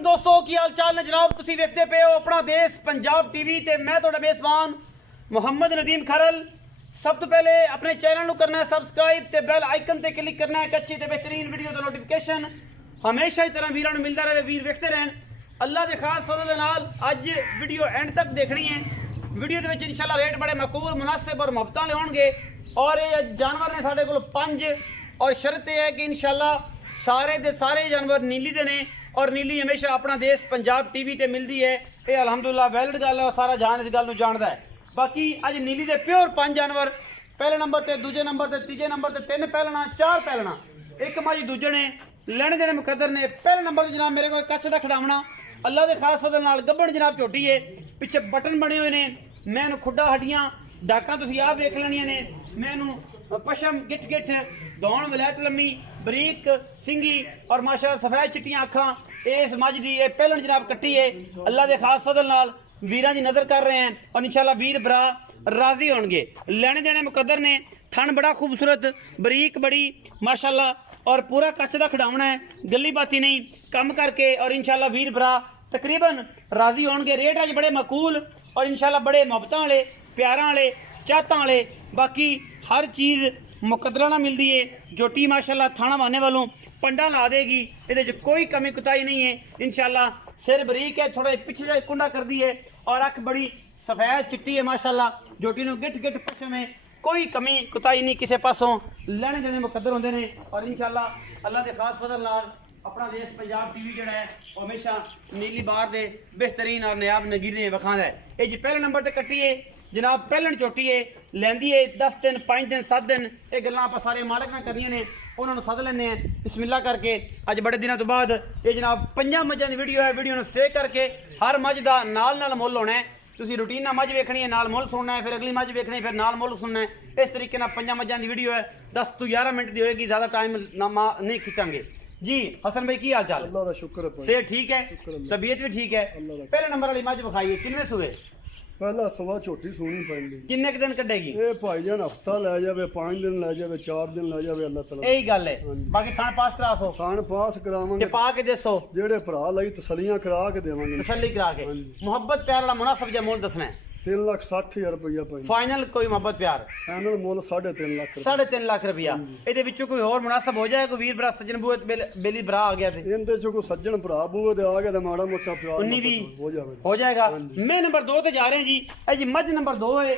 वालेकुम दोस्तों की हाल चाल ने जनाब तुसी वेखते पे हो अपना देश पंजाब टीवी ते मैं तुहाडा मेज़बान मुहम्मद नदीम खरल। सब तो पहले अपने चैनल को करना है सबसक्राइब ते बेल आइकन ते क्लिक करना है एक अच्छी ते बेहतरीन वीडियो दा नोटिफिकेशन हमेशा ही तरह वीरां नूं मिलदा रहे। वीर वेखते रहन अल्लाह दे खास फजल दे नाल अज वीडियो एंड तक देखनी है। वीडियो दे विच इंशाल्लाह रेट बड़े मकबूल मुनासिब और मुहब्बतां वाले होणगे और ये जानवर ने साडे कोल 5 और शर्त यह है कि इंशाल्लाह सारे दे सारे जानवर नीली दे ने और नीली हमेशा अपना देश पंजाब टीवी ते मिलती है। ये अलहमदुल्ला वैलिड गल है, सारा जान इस गल नूं जानदा है। बाकी अज नीली दे प्योर 5 जानवर पहले नंबर ते दूजे नंबर ते तीजे नंबर ते 3 पहलना 4 पहलना एक मज दूजे ने लेने देने मुकद्दर ने। पहले नंबर ते जनाब मेरे को कच्छ दा खिडावना अल्लाह दे खास फजल नाल गब्बड़ जनाब झोटी है। पिछे बटन बने हुए ने मैनू खुड्डा हड्डियां डाकां तुसीं आप वेख लेनियां ने। मैनू पशम गिठ गिठ दौड़ वलैत लम्मी बरीक सिंगी और माशा सफेद चिट्टियां अखां इस मज दी पहलन जनाब कट्टी है। अल्लाह के खास फजल नाल वीरां दी नज़र कर रहे हैं और इंशाल्लाह वीर भरा राजी होणगे। लेने देने मुकद्दर ने थन बड़ा खूबसूरत बरीक बड़ी माशाल्लाह और पूरा कच्छ दा खिडावना है, गली बाती नहीं कम करके और इंशाल्लाह वीर भरा तकरीबन राजी होणगे। रेट अज बड़े मकूल और इंशाल्लाह बड़े मुहब्बतां वाले प्यारां वाले चाहतां वाले। बाकी हर चीज़ मुकद्दरा ना मिलती है। जोटी माशाल्लाह थाना मारने वालों पंडा ला देगी, ये कोई कमी कुताई नहीं है। इंशाल्लाह सिर बरीक है, थोड़ा पीछे जा कुंडा कर दी है और अख बड़ी सफेद चिट्टी है माशाल्लाह। जोटी नूं गिट गिट पशम है, कोई कमी कुताई नहीं किसी पासों लेने देने मुकद्दर होंदे ने। और इंशाल्लाह अल्लाह के खास फजल नाल अपना देश पंजाब टीवी जो है वो हमेशा नीली बार दे बेहतरीन और नायाब नगीरे विखांदा है। ये जी पहले नंबर पर कट्टी है जनाब, पहलन चोटी है लैंदी है 10 दिन 5 दिन 7 दिन। ये गल्लां आपां सारे मालक ना करनियां ने, उन्होंने सद लेने हैं बिस्मिल्लाह करके। अज बड़े दिनों तो बाद ये जनाब 5 मझां की वीडियो है। वीडियो स्टे करके हर मझ का नाल मुल होना है। तुसीं रूटीन ना मझ वेखनी है, नाल मुल सुनना है, फिर अगली मझ वेखनी है, फिर नाल मुल सुनना है। इस तरीके 5 मझां की वीडियो है, 10 तो 11 मिनट की होएगी, ज़्यादा टाइम नहीं खिंचांगे जी। हसन भाई की हाल चाल? अल्लाह दा शुक्र है। सेहत ठीक है, तबीयत भी ठीक है। पहले नंबर वाली मझ विखाई किन्ने सूए? पहला सुबह झोटी सोनी पैंदी। किन्ने दिन कटेगी? ये भाईजान हफ्ता लै जावे, 5 दिन लै जावे, 4 दिन लै जावे, अल्लाह तआला यही गल है। बाकी थान पास करा सो खान पास करावांगे ते पा के दसो जेड़े भरा लई तसलियां करा के देवांगे। तसल्ली करा के मुहब्बत प्यार वाला मुनासिब जा मुल दसना है। 3,60,000 रुपया पैंदा फाइनल कोई मुहब्बत प्यार फाइनल मुल 3.5 लाख। 3.5 लाख रुपया। ਇਹਦੇ ਵਿੱਚੋਂ कोई और मुनासिब हो जाए? कोई वीर भरा सज्जन बूत बेली भरा आ गया थे इनदे चो कोई सज्जन भरा बूए ते आ गया ते माड़ा मोटा प्यार उन्नी भी हो जावे हो जाएगा। मैं नंबर 2 ते जा रहे हैं जी। ਇਹ जी मझ नंबर 2 है,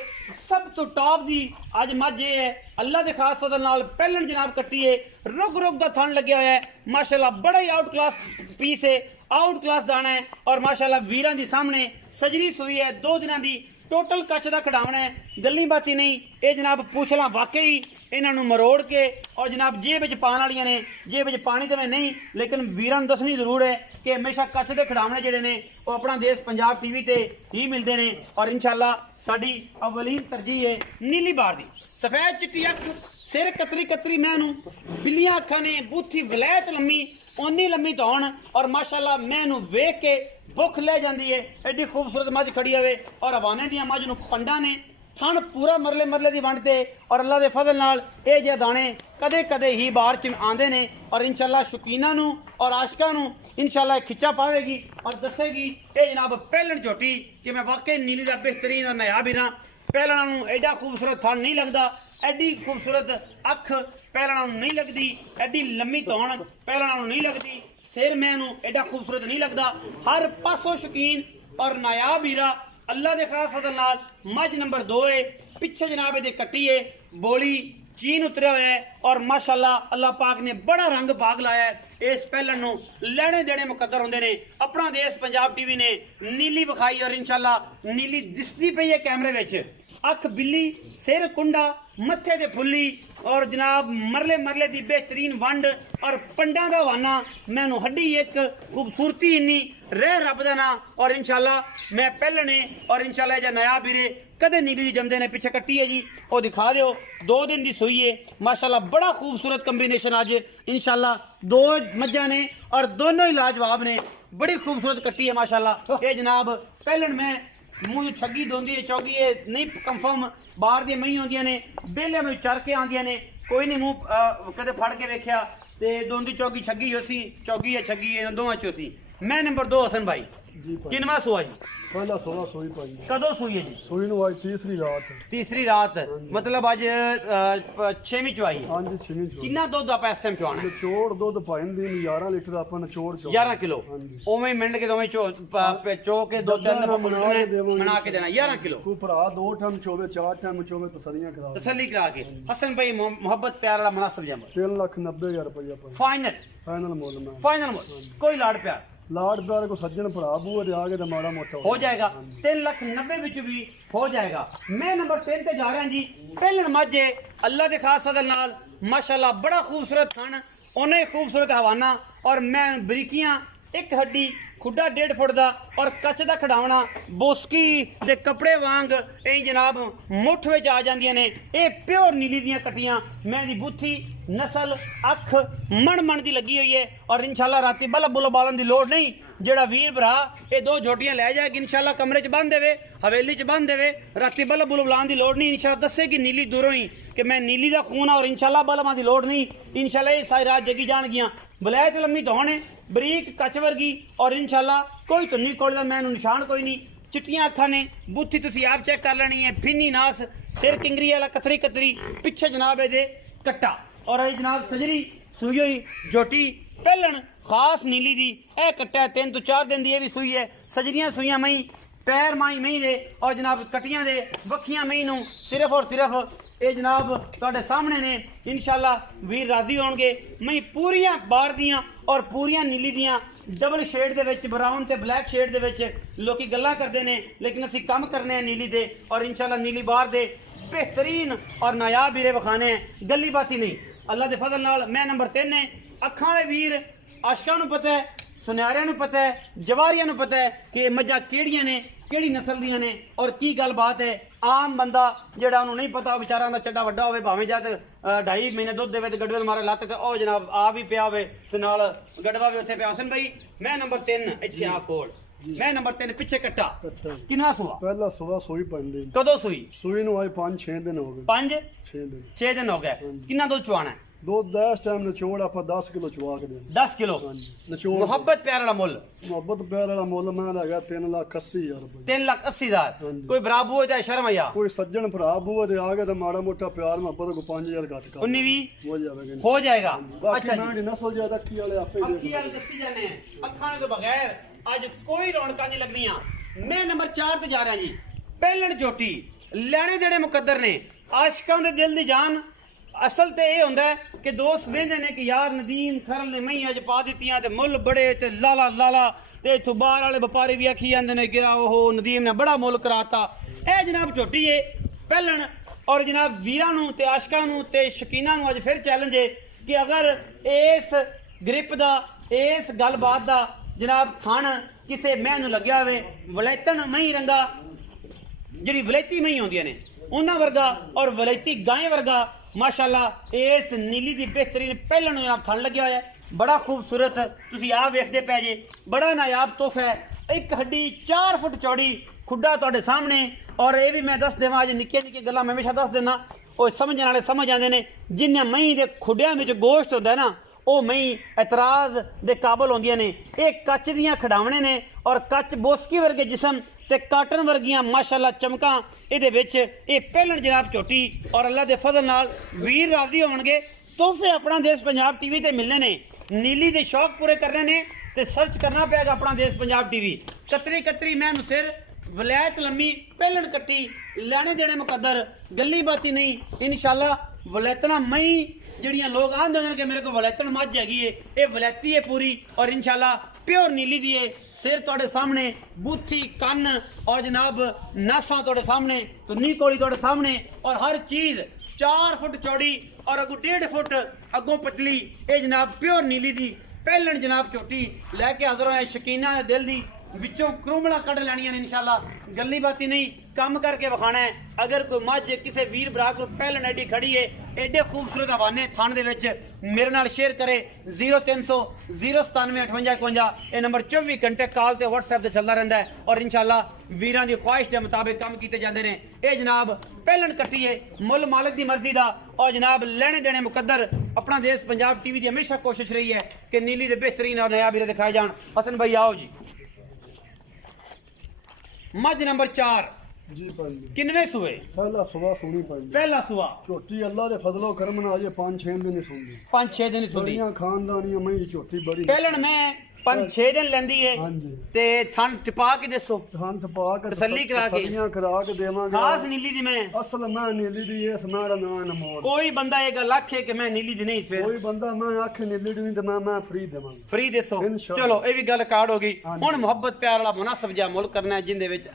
सब तो टॉप दी अज मझ ये है। अल्लाह के खास फजल नाल पहलन जनाब कट्टी है, रुक रुक दा थन लग्या होया है माशाल्लाह। बड़ा ही आउट क्लास पीस है, आउट क्लास दाना है और माशाल्लाह वीरां दी सामने सजरी सुई है। 2 दिनां दी टोटल कच्छ का खिडावना है, गली बाती नहीं। ये जनाब पूछला वाकई इन्हों मरोड़ के और जनाब जेब पाने वाली ने। जेब पानी तो मैं नहीं, लेकिन वीरां नूं दसनी जरूर है कि हमेशा कच्छ के खिडावने जोड़े ने वो अपना देश पंजाब टीवी ते ही मिलते हैं। और इंशाल्लाह साडी अवलीन तरजीह है नीली बार दी सफेद चिट्टी अख, सिर कतरी कतरी मैनू बिल्लियां अखा ने, बूथी वलैत लम्मी ओनी लम्मी दौड़ और माशाल्लाह मैनू वेख के भुख ले जाती है। एडी खूबसूरत मझ खड़ी होवे और हवाने दियां मझ नूं पंडा ने थन पूरा मरले मरले की वंडते और अल्लाह के फजल नाल ये जे दाने कदे कदे ही बार च आंदे ने। और इंशाल्लाह शौकीना नूं और आशिकां नूं इंशाल्लाह खिच्चा पावेगी और दसेगी ये जनाब पहलन झोटी कि मैं वाकई नीली का बेहतरीन और नायाब ही रहा। पहलना नूं एडा खूबसूरत थन नहीं लगता, एडी खूबसूरत अख पहलना नूं नहीं लगती, एडी लम्मी धौण पहलना नूं नहीं लगती, सिर मैनू एडा खूबसूरत नहीं लगता। हर पासों शौकीन और नायाब हीरा अल्लाह के खास फजल नाल मझ नंबर 2 है। पिछे जनाब ये कट्टी है, बोली चीन उतरिया हुआ है और माशाल्लाह अल्लाह पाक ने बड़ा रंग पाक लाया है। इस पहलन नूं लेने देने मुकद्दर होंदे ने। अपना देश पंजाब टीवी ने नीली विखाई और इंशाल्लाह नीली दिसदी पई है कैमरे विच। अख बिल्ली, सिर कुंडा, मत्थे ते फुल्ली और जनाब मरले मरले दी बेहतरीन वंड और पंडा दा वाना। मैनू हड्डी एक खूबसूरती इन्नी रह रब दा ना। और इंशाल्लाह मैं पहलने और इंशाल्लाह जा नया बीरे कदे नीली जमदे ने। पिछे कट्टी है जी वो दिखा दियो, 2 दिन की सुई है माशाल्लाह। बड़ा खूबसूरत कंबीनेशन अज इंशाल्लाह 2 मझां ने और दोनों ही लाजवाब ने। बड़ी खूबसूरत कट्टी है माशाल्लाह। ये जनाब पहलन में मूँह छगी दोंदी है चौगी है नहीं कंफर्म बाहर दी मई होंदियां ने, बेले में चर के आंदियां ने। कोई नहीं मूँह कदे फड़ के वेख्या ते दोंदी चौगी छगी होसी, चौगी है छगी है दोवां चोसी। मैं नंबर 2 हसन भाई जी भाई किनवा सुआ जी पहला 16 सूई पाई कदों सुई है जी सूई नु आज तीसरी रात तीसरी रात मतलब आज 6ਵੀਂ ਚੁਆਈ ਹੈ हाँ जी छिनी चो ਕਿੰਨਾ ਦੁੱਧ ਆਪਾਂ ਇਸ ਟਾਈਮ ਚੁਆਣਾ ਨਿਚੋੜ ਦੁੱਧ ਪਾਇਨ ਦੀ 11 ਲੀਟਰ ਆਪਾਂ ਨਿਚੋੜ ਚੋ 11 ਕਿਲੋ ਹਾਂਜੀ। ਉਵੇਂ ਮਿੰਟ ਕੇ ਦੋਵੇਂ ਚੋ ਕੇ ਦੋ ਤਿੰਨ ਡੱਬਾ ਬਣਾ ਕੇ ਦੇਵਾਂਗੇ। ਬਣਾ ਕੇ ਦੇਣਾ 11 ਕਿਲੋ ਕੋਈ ਭਰਾ 2 ਟਾਈਮ ਚੋਵੇ 4 ਟਾਈਮ ਚੋਵੇ ਤਸਲੀਆਂ ਕਰਾ ਤਸੱਲੀ ਕਰਾ ਕੇ ਹਸਨ ਭਾਈ ਮੁਹੱਬਤ ਪਿਆਰ ਵਾਲਾ ਮਨਾਸਬ ਜਮਾ 3,90,000 ਰੁਪਇਆ ਪਾਈ ਫਾਈਨਲ ਫਾਈਨਲ ਮੁੱਲ ਮੈਂ फाइनल कोई लाड़ प्यार ਲਾੜ ਪਿਆਰ ਕੋ ਸੱਜਣ ਭਰਾ ਬੂਏ ਤੇ ਆ ਕੇ ਤੇ ਮਾੜਾ ਮੋਟਾ हो जाएगा 3,90,000 ਵਿੱਚ ਵੀ ਹੋ ਜਾਏਗਾ मैं नंबर 3 ਤੇ ਜਾ ਰਿਹਾ ਜੀ ਪਹਿਲਣ ਮਾਝੇ ਅੱਲਾ ਦੇ ਖਾਸ ਫਜ਼ਲ ਨਾਲ ਮਾਸ਼ਾਅੱਲਾ ਬੜਾ ਖੂਬਸੂਰਤ ਥਣ ਉਹਨੇ ਖੂਬਸੂਰਤ ਹਵਾਨਾ ਔਰ ਮੈਂ ਬਰੀਕੀਆਂ ਇੱਕ ਹੱਡੀ ਖੁੱਡਾ 1.5 ਫੁੱਟ ਦਾ ਔਰ ਕੱਚ ਦਾ ਖੜਾਵਣਾ ਬੋਸਕੀ ਦੇ ਕੱਪੜੇ ਵਾਂਗ ਇਹ ਜਨਾਬ ਮੁੱਠ ਵਿੱਚ ਆ ਜਾਂਦੀਆਂ ਨੇ ਇਹ ਪਿਓਰ ਨੀਲੀ ਦੀਆਂ ਕਟੀਆਂ ਮੈਂ ਦੀ ਬੁੱਥੀ ਨਸਲ ਅੱਖ ਮਣ ਦੀ ਲੱਗੀ ਹੋਈ ਹੈ ਔਰ ਇਨਸ਼ਾਅੱਲਾ ਰਾਤੀ ਬਲਬ ਬਾਲਣ ਦੀ ਲੋੜ ਨਹੀਂ ਜਿਹੜਾ ਵੀਰ ਭਰਾ ਇਹ ਦੋ ਝੋਟੀਆਂ ਲੈ ਜਾਏਗੀ ਇਨਸ਼ਾਅੱਲਾ ਕਮਰੇ 'ਚ ਬੰਨ ਦੇਵੇ ਹਵੇਲੀ 'ਚ ਬੰਨ ਦੇਵੇ ਰਾਤੀ ਬਲਬ ਲਾਉਣ ਦੀ ਲੋੜ ਨਹੀਂ ਇਨਸ਼ਾਅੱਲਾ ਦੱਸੇਗੀ ਨੀਲੀ ਦੂਰੋਂ ਹੀ ਕਿ ਮੈਂ ਨੀਲੀ ਦਾ ਖੂਨ ਆ ਔਰ ਇਨਸ਼ਾਅੱਲਾ ਬਲਬਾਂ ਦੀ ਲੋੜ ਨਹੀਂ ਇਨਸ਼ਾਅੱਲਾ ਇਹ ਸਾਰੀ ਰਾਤ ਜਗੀ ਜਾਣਗੀਆਂ ਬਲੈਤ ਲੰਮੀ ਧੌਣੇ ਬਰੀਕ ਕੱਚ ਵਰਗੀ ਔਰ ਇਨਸ਼ਾਅੱਲਾ ਕੋਈ ਧੁੰਨੀ ਕੋਲ ਦਾ ਮੈਨੂੰ ਨਿਸ਼ਾਨ ਕੋਈ ਨਹੀਂ ਚਿੱਟੀਆਂ ਅੱਖਾਂ ਨੇ ਬੁੱਥੀ ਤੁਸੀਂ ਆਪ ਚੈੱਕ ਕਰ ਲੈਣੀ ਹੈ ਫਿੰਨੀ ਨਾਸ ਸਿਰ ਕਿੰਗਰੀ ਵਾਲਾ ਕਤਰੀ ਪਿੱਛੇ ਜਨਾਬ ਇਹਦੇ ਕੱਟਾ ਔਰ ਇਹ ਜਨਾਬ ਸਜਰੀ ਸੂਈ ਹੋਈ ਝੋਟੀ ਪਹਿਲਣ ਖਾਸ ਨੀਲੀ ਦੀ ਇਹ ਕੱਟਾ 3 ਤੋਂ 4 ਦਿਨ ਦੀ ਇਹ ਵੀ ਸੂਈ ਹੈ ਸਜਰੀਆਂ ਸੂਈਆਂ ਮਈ ਪੈਰ ਮਾਈ ਮਈ ਦੇ ਔਰ ਜਨਾਬ ਕਟੀਆਂ ਦੇ ਵੱਖੀਆਂ ਮਈ ਨੂੰ ਸਿਰਫ ਔਰ ਸਿਰਫ ਇਹ ਜਨਾਬ ਤੁਹਾਡੇ ਸਾਹਮਣੇ ਨੇ ਇਨਸ਼ਾਅੱਲਾ ਵੀਰ ਰਾਜ਼ੀ ਹੋਣਗੇ ਮਈ ਪੂਰੀਆਂ ਬਾਰ ਦੀਆਂ ਔਰ ਪੂਰੀਆਂ ਨੀਲੀ ਦੀਆਂ ਡਬਲ ਸ਼ੇਡ ਦੇ ਵਿੱਚ ਬਰਾਊਨ ਤੇ ਬਲੈਕ ਸ਼ੇਡ ਦੇ ਵਿੱਚ ਲੋਕੀ ਗੱਲਾਂ ਕਰਦੇ ਨੇ ਲੇਕਿਨ ਅਸੀਂ ਕੰਮ ਕਰਨੇ ਆ ਨੀਲੀ ਦੇ ਔਰ ਇਨਸ਼ਾਅੱਲਾ ਨੀਲੀ ਬਾਰ ਦੇ बेहतरीन और नायाब हीरे विखाने हैं गली बाती नहीं अल्लाह के फजल नाल मैं नंबर 3 है अखां वाले वीर आशकां नूं पता है सुनहरियां नूं पता है जवारियां नूं पता है कि मझां किहड़ियां ने किहड़ी नस्ल दियां ने और की गल बात है आम बंदा जेड़ा उन्होंने नहीं पता बेचारा दा चड्डा वड्डा होवे भावें जद 2.5 महीने दुध देवे ते गड़वे मारे लत्त ते ओ जनाब आ भी पिया होवे ते नाल गड़वा भी उत्थे पिया हसन भाई मैं नंबर 3 इत्थे आ कोल मैं नंबर 3 पिछे कट्टा किना सुआ ਪਹਿਲਾ ਸੁਬਾ ਸੂਈ ਪੈਂਦੀ कदों सुई ਸੂਈ ਨੂੰ ਅੱਜ 5-6 ਦਿਨ ਹੋ ਗਏ 5 6 ਦਿਨ 6 दिन हो गए कितना दूध चुआना है ਦੁੱਧ ਦਾ ਇਸ ਟਾਈਮ ਨਿਚੋੜ ਆਪਾਂ 10 ਕਿਲੋ ਚਵਾ ਕੇ ਦੇਣਾ 10 किलो ਹਾਂਜੀ ਨਿਚੋੜ मोहब्बत प्यार वाला मुल ਮੁਹੱਬਤ ਪਿਆਰ ਵਾਲਾ ਮੁੱਲ ਮੈਂ ਹੈਗਾ 3,80,000 ਰੁਪਏ 3,80,000 कोई बराबर हो जाए शर्म आया ਕੋਈ ਸੱਜਣ ਭਰਾ ਬੂਏ ਤੇ ਆ ਕੇ ਤੇ ਮਾੜਾ ਮੋਟਾ ਪਿਆਰ ਮੁਹੱਬਤ ਕੋ 5,000 ਘੱਟ ਕਰ 19 ਹੋ ਜਾਵੇਗਾ हो जाएगा ਬਾਕੀ अच्छा ਮੈਂ ਦੀ ਨਸਲ ਜ਼ਿਆਦਾ ਅੱਖੀ ਵਾਲੇ ਆਪੇ अखी वाले दसी जाने हैं अखाने तो बगैर आज कोई रौनकां नहीं लगनियां मैं नंबर 4 ते जा रहा जी पहलण जोटी ਲੈਣੇ ਜਿਹੜੇ ਮੁਕੱਦਰ ਨੇ ਆਸ਼ਕਾਂ ਦੇ ਦਿਲ ਦੀ ਜਾਨ ਅਸਲ ਤੇ ਇਹ ਹੁੰਦਾ ਕਿ ਦੋਸਤ ਵੇਂਦੇ ਨੇ ਕਿ ਯਾਰ ਨਦੀਮ ਖਰਲ ਨੇ ਮਈ ਅੱਜ ਪਾ ਦਿੱਤੀਆਂ ਤੇ ਮੁੱਲ ਬੜੇ ਤੇ ਲਾਲਾ ਤੇ ਇਥੋਂ ਬਾਹਰ ਵਾਲੇ ਵਪਾਰੀ ਵੀ ਆਖੀ ਜਾਂਦੇ ਨੇ ਕਿ ਉਹ ਨਦੀਮ ਨੇ ਬੜਾ ਮੁੱਲ ਕਰਾਤਾ ਇਹ ਜਨਾਬ ਝੋਟੀ ਏ ਪਹਿਲਣ ਔਰ ਜਨਾਬ ਵੀਰਾਂ ਨੂੰ ਤੇ ਆਸ਼ਕਾਂ ਨੂੰ ਤੇ ਸ਼ਕੀਨਾਂ ਨੂੰ ਅੱਜ ਫਿਰ ਚੈਲੰਜ ਏ ਕਿ ਅਗਰ ਇਸ ਗ੍ਰਿਪ ਦਾ ਇਸ ਗੱਲਬਾਤ ਦਾ ਜਨਾਬ ਥਣ ਕਿਸੇ ਮਹਿ ਨੂੰ ਲੱਗਿਆ ਹੋਵੇ ਵਲੈਤਣ ਮਈ ਰੰਗਾ ਜਿਹੜੀ ਵਲੈਤੀ ਮਈ ਹੁੰਦੀਆਂ ਨੇ ਉਹਨਾਂ ਵਰਗਾ ਔਰ ਵਲੈਤੀ ਗਾਂ ਵਰਗਾ ਮਾਸ਼ਾਅੱਲਾ ਇਸ ਨੀਲੀ ਦੀ ਬਿਹਤਰੀਨ ਪਹਿਲਣ ਨੂੰ ਥਣ ਲੱਗਿਆ ਹੋਇਆ ਬੜਾ ਖੂਬਸੂਰਤ ਤੁਸੀਂ ਆਹ ਵੇਖਦੇ ਪੈ ਜੇ ਬੜਾ ਨਾਯਾਬ ਤੋਹਫਾ ਹੈ ਇੱਕ ਹੱਡੀ 4 ਫੁੱਟ ਚੌੜੀ ਖੁੱਡਾ ਤੁਹਾਡੇ ਸਾਹਮਣੇ ਔਰ ਇਹ ਵੀ ਮੈਂ ਦੱਸ ਦੇਵਾਂ ਅੱਜ ਨਿੱਕੀਆਂ ਗੱਲਾਂ ਮੈਂ ਹਮੇਸ਼ਾ ਦੱਸ ਦਿੰਦਾ ਉਹ ਸਮਝਣ ਵਾਲੇ ਸਮਝ ਜਾਂਦੇ ਨੇ ਜਿੰਨੇ ਮਈ ਦੇ ਖੁੱਡਿਆਂ ਵਿੱਚ ਗੋਸ਼ਤ ਹੁੰਦਾ ਨਾ ਉਹ ਮਈ ਇਤਰਾਜ਼ ਦੇ ਕਾਬਲ ਹੁੰਦੀਆਂ ਨੇ ਇਹ ਕੱਚ ਦੀਆਂ ਖਿਡਾਵਣੇ ਨੇ ਔਰ ਕੱਚ ਬੋਸਕੀ ਵਰਗੇ ਜਿਸਮ ਤੇ ਕਾਟਨ ਵਰਗੀਆਂ ਮਾਸ਼ਾਅੱਲਾ ਚਮਕਾਂ ਇਹਦੇ ਵਿੱਚ ਇਹ ਪਹਿਲਣ ਜਨਾਬ ਝੋਟੀ ਔਰ ਅੱਲਾ ਦੇ ਫਜ਼ਲ ਨਾਲ ਵੀਰ ਰਾਜ਼ੀ ਹੋਣਗੇ ਤੋਹਫੇ ਆਪਣਾ ਦੇਸ਼ ਪੰਜਾਬ ਟੀਵੀ ਤੇ ਮਿਲਨੇ ਨੇ ਨੀਲੀ ਦੇ ਸ਼ੌਕ ਪੂਰੇ ਕਰਨੇ ਨੇ ਤੇ ਸਰਚ ਕਰਨਾ ਪਏਗਾ ਆਪਣਾ ਦੇਸ਼ ਪੰਜਾਬ ਟੀਵੀ ਕਤਰੀ ਮੈਂ ਨੂੰ ਸਿਰ ਵਲੈਤ ਲੰਮੀ ਪਹਿਲਣ ਕੱਟੀ ਲੈਣੇ ਦੇਣੇ ਮੁਕੱਦਰ ਗੱਲੀ ਬਾਤੀ ਨਹੀਂ ਇਨਸ਼ਾਅੱਲਾ ਵਲੈਤਣਾ ਮਈ ਜਿਹੜੀਆਂ ਲੋਕ ਆਂਦੇ ਨੇ ਕਿ ਮੇਰੇ ਕੋਲ ਵਲੈਤਣ ਮੱਝ ਹੈਗੀ ਏ ਇਹ ਵਲੈਤੀ ਏ ਪੂਰੀ ਔਰ ਇਨਸ਼ਾਅੱਲਾ ਪਿਓਰ ਨੀਲੀ ਦੀ ਏ सिर ਤੁਹਾਡੇ ਸਾਹਮਣੇ ਬੂਥੀ ਕੰਨ ਔਰ ਜਨਾਬ ਨਾਸਾਂ ਤੁਹਾਡੇ ਸਾਹਮਣੇ ਤੁੰਨੀ ਕੋਲੀ ਤੁਹਾਡੇ ਸਾਹਮਣੇ ਔਰ ਹਰ ਚੀਜ਼ 4 ਫੁੱਟ ਚੌੜੀ ਔਰ ਅੱਗੋਂ 1.5 ਫੁੱਟ ਅੱਗੋਂ ਪਤਲੀ ਇਹ ਜਨਾਬ ਪਿਓਰ ਨੀਲੀ ਦੀ ਪਹਿਲਣ ਜਨਾਬ ਝੋਟੀ ਲੈ ਕੇ ਹਾਜ਼ਰ ਹੋਏ ਸ਼ਕੀਨਾ ਦੇ ਦਿਲ ਦੀ ਵਿੱਚੋਂ ਕਰੂਮਲਾ ਕੱਢ ਲੈਣੀਆਂ ਨੇ ਇਨਸ਼ਾਅੱਲਾ ਗੱਲੀ ਬਾਤੀ ਨਹੀਂ ਕੰਮ ਕਰਕੇ ਵਿਖਾਣਾ ਹੈ ਅਗਰ ਕੋਈ ਮੱਝ ਕਿਸੇ ਵੀਰ ਭਰਾ ਕੋਲ ਪਹਿਲਣ ਐਡੀ ਖੜੀ ਏ एडे खूबसूरत हवाने थाने दे विच मेरे नाल शेयर करे 0300 097 58 51 ये नंबर 24 घंटे कॉल ते व्हाट्सएप ते चलदा रहंदा है और इंशाल्लाह वीरां दी ख्वाहिश दे मुताबिक काम कीते जांदे ने। ए जनाब पहलन कट्टी है मुल मालिक दी मर्जी दा और जनाब लेने देने मुकद्दर अपना देश पंजाब टीवी दी हमेशा कोशिश रही है कि नीली दे बेहतरीन और नया वीरे दिखाए जान। हसन भाई आओ जी। मज नंबर 4 जी पंजी किनवे सुए पहला सुबह सोनी पंजी पहला सुआ ਝੋਟੀ ਅੱਲਾ ਦੇ ਫਜ਼ਲੋ ਕਰਮ ਨਾਲ ਅਜੇ 5-6 ਦਿਨ ਹੀ ਸੁਣਦੀ 5-6 दिन सुधी ਬੜੀਆਂ ਖਾਨਦਾਨੀਆਂ ਮੈਂ ਝੋਟੀ ਬੜੀ पहलन में 5-6 दिन लेंदी है ਹਾਂਜੀ ते थन टपा के दसो ਥਾਂ ਪਾ ਕੇ ਤਸੱਲੀ ਕਰਾ ਕੇ। ਤਸੱਲੀਆਂ ਕਰਾ ਕੇ ਦੇਵਾਂਗੇ खास नीली दी मैं ਅਸਲ ਮੈਂ ਨੀਲੀ ਦੀ ਇਸ ਮੈਂ ਦਾ ਨਾਂ ਨਮੋਰ कोई बंदा ये गल आखे कि मैं नीली दी नहीं फिर ਕੋਈ ਬੰਦਾ ਮੈਂ ਅੱਖ ਨੀਲੀ ਦੀ ਤੇ ਮੈਂ ਫ੍ਰੀ ਦੇਵਾਂਗਾ फ्री दसो इंशाअल्लाह। चलो ये भी गल कार्ड हो गई हाँ जी। हुण मुहब्बत प्यार वाला मुनासिब जा मुल्क करना है जिंदे विच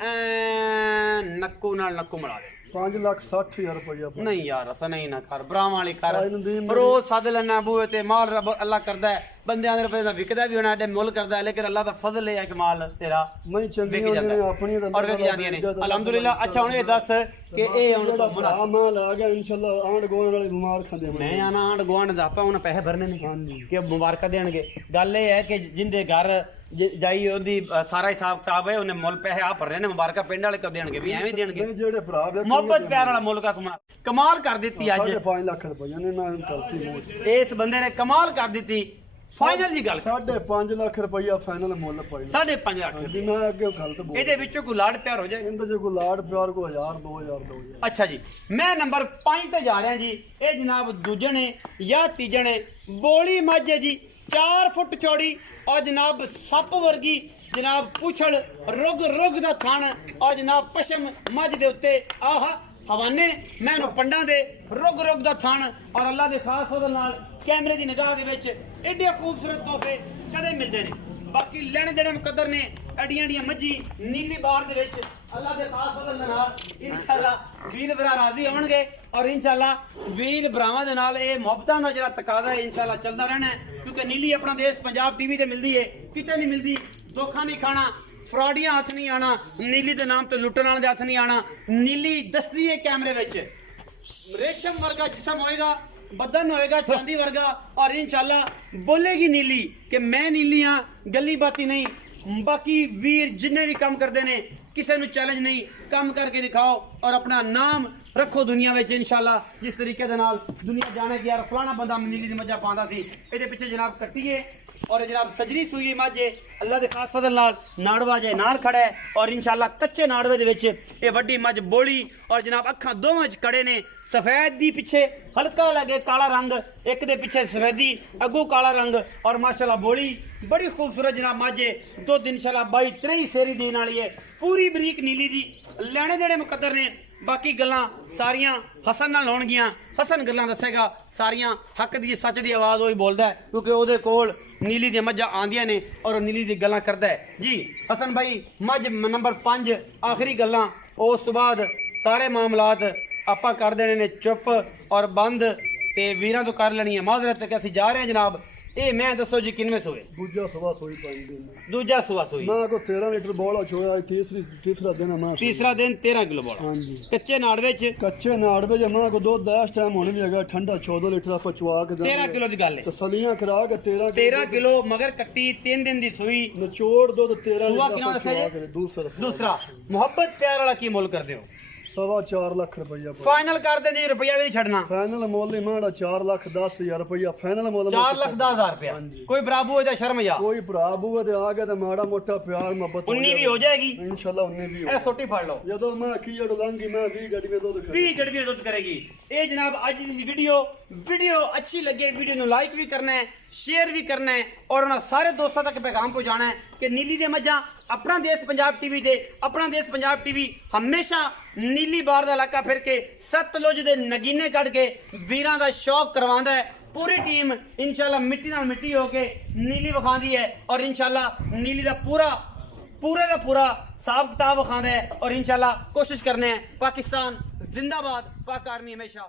नक्कू नाल नक्कू मिला दे 5,60,000 रुपया नहीं यार असा नहीं ना कर ब्राह्मण वाली कर भाई नदीम रोज सद लेना बूए ते माल रब अल्लाह करदा है बंदे आंदे रुपए दा विकदा भी होना एडे मुल करदा है लेकिन अल्लाह दा फजल है कि माल तेरा मैं विक चंगी जाता ने है अपनी और विक जांदियां ने अल्हम्दुलिल्लाह। अच्छा हुण ये दस कि ए हुण तो मुनासिब ਮੈਂ ਲਾ ਗਿਆ इंशाल्लाह आंड गोण वाले बीमार खांदे मैं आना आंड गुआंढ दा ਆਪਾਂ ਉਹਨਾਂ ਪੈਸੇ ਭਰਨੇ ਨੇ ਹਾਂਜੀ ਕਿ ਮੁਬਾਰਕਾਂ ਦੇਣਗੇ। ਗੱਲ ਇਹ ਹੈ ਕਿ ਜਿੰਦੇ ਘਰ ਜਾਈ ਉਹਦੀ ਸਾਰਾ ਹਿਸਾਬ ਕਿਤਾਬ ਹੈ ਉਹਨੇ ਮੁੱਲ ਪੈਸੇ ਆ ਭਰ ਰਹੇ ਨੇ ਮੁਬਾਰਕਾਂ ਪਿੰਡ ਵਾਲੇ ਕਦ ਦੇਣਗੇ ਵੀ ਐਵੇਂ ਦੇਣਗੇ। ਨਹੀਂ ਜਿਹੜੇ ਭਰਾ ਵੇ ਮੁਹੱਬਤ ਪਿਆਰ ਵਾਲਾ ਮੁਲਕ ਆ ਕਮਾਲ ਕਰ ਦਿੱਤੀ ਅੱਜ 5 ਲੱਖ ਰੁਪਇਆ ਨੇ ਮੈਂ ਗਲਤੀ ਹੋ ਇਸ ਬੰਦੇ ਨੇ ਕਮਾਲ ਕਰ ਦਿੱਤੀ। ਫਾਈਨਲ ਦੀ ਗੱਲ 5.5 ਲੱਖ ਰੁਪਇਆ ਫਾਈਨਲ ਮੁੱਲ ਪਾਈ 5.5 ਲੱਖ ਜੀ ਮੈਂ ਅੱਗੇ ਗਲਤ ਬੋਲ ਇਹਦੇ ਵਿੱਚੋਂ ਕੋਈ ਲਾੜ ਪਿਆਰ ਹੋ ਜਾਏਗਾ। ਇਹਦੇ ਜੇ ਕੋਈ ਲਾੜ ਪਿਆਰ ਕੋ 1000 2000 2000 ਅੱਛਾ ਜੀ ਮੈਂ ਨੰਬਰ 5 ਤੇ ਜਾ ਰਿਹਾ ਜੀ। ਇਹ ਜਨਾਬ ਦੂਜਣੇ ਜਾਂ ਤੀਜਣੇ ਬੋਲੀ ਮੱਝ ਹੈ ਜੀ 4 ਫੁੱਟ ਚੌੜੀ और जनाब सप वर्गी जनाब पुछड़ रुग दा थण और जनाब पशम मझ दे उत्ते आह हवाने मैं पंडा दे रुग दा थण और अल्लाह दे खास फजल नाल कैमरे दी निगाह दे विच एडे खूबसूरत तोहफे कदे मिलदे ने। बाकी लेने देने मुकद्दर ने अडियां मज्जी नीली बार दे विच अल्लाह दे खास फजल दे नाल इंशाअल्लाह वीर भरा राजी होणगे और इंशाअल्लाह वीर भरावां दे नाल ए मुहब्बतां दा जिहड़ा तकादा है इंशाअल्लाह चलदा रहना है क्योंकि नीली अपना देश पंजाब टीवी ते मिलदी है किते नहीं मिलदी। धोखा नहीं खाना फ्रॉडियां हाथ नहीं आना नीली दे नाम ते लुटण वाले दे हाथ नहीं आना। नीली दसदी है कैमरे विच रेशम वर्गा जिस्म होएगा बदन होएगा चांदी वर्गा और इंशाअल्लाह बोलेगी नीली कि मैं नीली हाँ गली बाती नहीं। बाकी वीर जिन्ने भी काम करते ने किसी ਨੂੰ चैलेंज नहीं काम करके दिखाओ और अपना नाम रखो दुनिया में इंशाअल्लाह। जिस तरीके दे नाल दुनिया जाने कि यार फलाना बंदा नीली दी मज्जा पांदा सी ਇਹਦੇ ਪਿੱਛੇ जनाब कट्टिए और जनाब सजरी सूई माजे अल्लाह दे खास फजल नाल नाड़वा जे नाल खड़ा है और इंशाअल्लाह कच्चे नाड़वे दे विच ये वड्डी मज बोली और जनाब अखां दोवां च कड़े ने सफेद दी पिछे हल्का लगे काला रंग एक दे पिछे सफेदी अगू काला रंग और माशाल्लाह बोली बड़ी खूबसूरत जनाब माजे दो दिन इंशाअल्लाह 22-23 सेरी देने वाली है पूरी बरीक नीली दी लेने देने मुकद्दर ने। बाकी गल्लां सारियां हसन नाल होणगियां हसन गल्लां दसेगा सारियां हक दी सच दी आवाज़ वही बोलदा है क्योंकि ओहदे कोल नीली दी मज्जां आंदियां ने और नीली दी गल्लां करदा है जी। हसन भाई मज नंबर 5 आखिरी गल्लां उस तो बाद सारे मामलात ਆਪਾਂ कर देने ने चुप और बंद ते वीरां तो कर लेनी है माजरत कि ਅਸੀਂ जा रहे हैं जनाब। ਇਹ मैं दसो जी किनवे सोए ਦੂਜਾ ਸਵਾ ਸੋਈ ਪਾਈ ਦਿਨ दूजा सुआ सोई ਮੈਂ ਕੋ 13 ਲੀਟਰ ਬੋਲਾ ਚੋਇਆ ਤੀਸਰਾ ਦਿਨ ਮੈਂ तीसरा दिन 13 किलो बोला ਹਾਂਜੀ कच्चे नाड़वे च ਕੱਚੇ ਨਾੜਵੇ ਜੇ ਮੈਂ ਕੋ ਦੁੱਧ ਇਸ ਟਾਈਮ ਹੁਣ ਵੀ ਹੈਗਾ ਠੰਡਾ 14 ਲੀਟਰ ਆਪਾਂ ਚਵਾ ਕੇ 13 किलो ਦੀ ਗੱਲ ਹੈ ਤਸਲੀਆਂ ਕਰਾ ਕੇ 13 किलो मगर कट्टी 3 दिन ਦੀ ਸੂਈ ਨਿਚੋੜ ਦੁੱਧ 13 ਸੁਆ ਲੀਟਰ ਕਿੰਨਾ ਆਪਾਂ ਦੱਸਿਆ ਚਵਾ ਕੇ ਦੂਸਰਾ दूसरा मोहब्बत प्यार वाला की मुल कर दियो 4.25 ਲੱਖ ਰੁਪਇਆ फाइनल कर दे जी रुपया भी नहीं छड़ना ਫਾਈਨਲ ਮੁੱਲ ਹੀ ਮਾੜਾ 4,10,000 ਰੁਪਇਆ ਫਾਈਨਲ ਮੁੱਲ 4,10,000 रुपया कोई बराबू हो जाए शर्म जा ਕੋਈ ਭਰਾ ਬੂਏ ਤੇ ਆ ਗਿਆ ਤੇ ਮਾੜਾ ਮੋਟਾ ਪਿਆਰ ਮੁਹੱਬਤ 19 भी हो जाएगी ਇਨਸ਼ਾਅੱਲਾ 19 ਵੀ ए सोटी फाड़ लो ਜਦੋਂ ਮੈਂ ਕੀ ਲੰਗੀ ਮੈਂ 20 ਗੱਡੀਆਂ ਦੁੱਧ ਕਰ 20 गड़वी दुध करेगी। ये जनाब आज की वीडियो अच्छी लगे वीडियो ਨੂੰ लाइक भी करना है शेयर भी करना है और उन्हें सारे दोस्तों तक पैगाम पहुंचाना है कि नीली दे मज्जा अपना देश पंजाब टीवी दे अपना देश पंजाब टीवी हमेशा नीली बार दा इलाका फिर के सतलुज दे नगीने कढ़ के वीरां दा शौक करवांदा है। पूरी टीम इंशाल्लाह मिट्टी नाल मिट्टी होके नीली विखांदी है और इंशाल्लाह नीली दा पूरा हिसाब किताब विखांदा है और इंशाल्लाह कोशिश करने हैं पाकिस्तान जिंदाबाद पाक आर्मी हमेशा